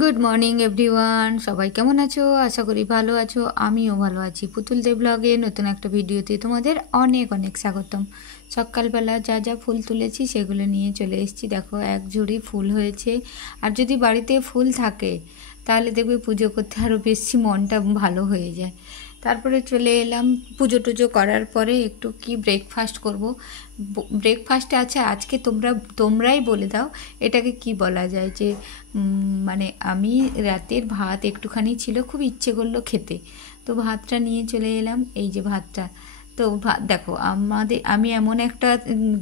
Good morning everyone, সবাই কেমন আছো? আশা করি ভালো আছো। আমিও ভালো আছি। পুতুল দে ব্লগে নতুন একটা ভিডিওতে তোমাদের অনেক অনেক স্বাগতম। সকালবেলা যা যা ফুল তুলেছি সেগুলো নিয়ে চলে এসেছি। দেখো, এক ঝুড়ি ফুল হয়েছে। আর যদি বাড়িতে ফুল থাকে তাহলে দেখবে পুজো করতে আরও বেশি মনটা ভালো হয়ে যায়। তারপরে চলে এলাম পুজো টুজো করার পরে একটু কি ব্রেকফাস্ট করব। ব্রেকফাস্টে আছে আজকে তোমরাই বলে দাও এটাকে কি বলা যায়। যে মানে আমি রাতের ভাত একটুখানি ছিল, খুব ইচ্ছে করলো খেতে, তো ভাতটা নিয়ে চলে এলাম। এই যে ভাতটা, তো দেখো আমি এমন একটা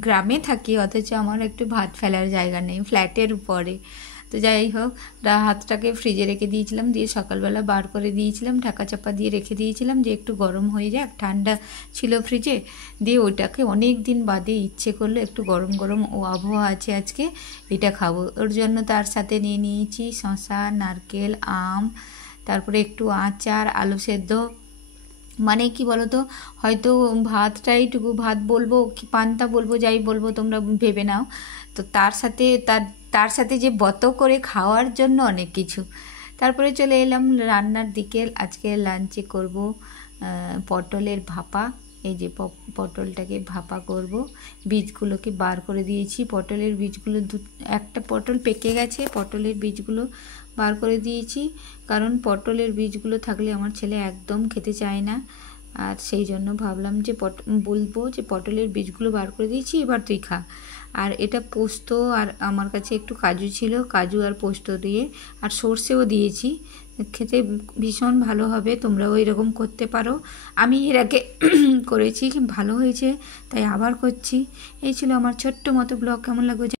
গ্রামে থাকি, অথচ আমার একটু ভাত ফেলার জায়গা নেই, ফ্ল্যাটের উপরে। তো যাই হোক, ভাতটাকে ফ্রিজে রেখে দিয়েছিলাম, দিয়ে সকালবেলা বার করে দিয়েছিলাম, ঢাকা চাপা দিয়ে রেখে দিয়েছিলাম যে একটু গরম হয়ে যাক, ঠান্ডা ছিল ফ্রিজে। দিয়ে ওইটাকে অনেক দিন বাদে ইচ্ছে করলো একটু গরম গরম ও আবহাওয়া আছে আজকে, এটা খাবো। ওর জন্য তার সাথে নিয়ে নিয়েছি শসা, নারকেল, আম, তারপরে একটু আচার, আলু সেদ্ধ। মানে কি বলতো, হয়তো ভাতটা এইটুকু ভাত বলবো কি পান্তা বলবো, যাই বলবো তোমরা ভেবে নাও। তো তার সাথে যে বত করে খাওয়ার জন্য অনেক কিছু। তারপরে চলে এলাম রান্নার দিকে। আজকে লাঞ্চে করব পটলের ভাপা। এই যে পটলটাকে ভাপা করব, বীজগুলোকে বার করে দিয়েছি। পটলের বীজগুলো একটা পটল পেকে গেছে, পটলের বীজগুলো বার করে দিয়েছি, কারণ পটলের বীজগুলো থাকলে আমার ছেলে একদম খেতে চায় না। আর সেই জন্য ভাবলাম যে বলবো যে পটলের বীজগুলো বার করে দিয়েছি, এবার তুই খা। আর এটা পোস্ত, আর আমার কাছে একটু কাজু ছিল, কাজু আর পোস্ত দিয়ে, আর সর্ষেও দিয়েছি। খেতে ভীষণ ভালো হবে, তোমরাও এরকম করতে পারো। আমি এর আগে করেছি, ভালো হয়েছে, তাই আবার করছি। এই ছিল আমার ছোট্ট মতো ব্লগ। কেমন লাগবে